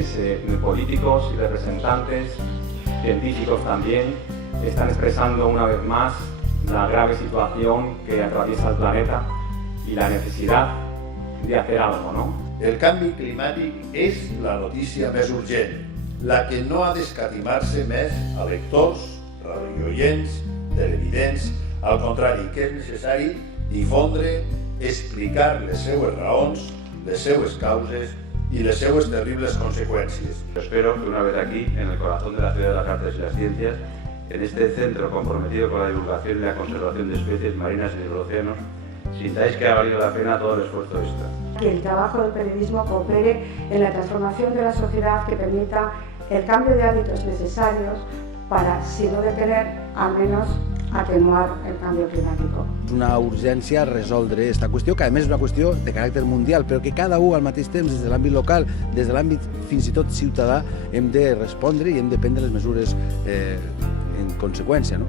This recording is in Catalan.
pues políticos y representantes, científicos también, están expresando una vez más la grave situación que atraviesa el planeta y la necesidad de hacer algo, ¿no? El canvi climàtic és la notícia més urgent, la que no ha d'escatimar-se més a lectors, radioients, televidents. Al contrari, que és necessari difondre, explicar les seues raons, les seues causes y las seues terribles consecuencias. Espero que una vez aquí, en el corazón de la ciudad de las artes y las ciencias, en este centro comprometido con la divulgación y la conservación de especies marinas y de los océanos, sintáis que ha valido la pena todo el esfuerzo extra. Que el trabajo del periodismo coopere en la transformación de la sociedad que permita el cambio de hábitos necesarios para, si no detener, al menos atenuar el canvi climàtic. És una urgència resoldre aquesta qüestió, que a més és una qüestió de caràcter mundial, però que cada un al mateix temps, des de l'àmbit local, des de l'àmbit fins i tot ciutadà, hem de respondre i hem de prendre les mesures en conseqüència, no?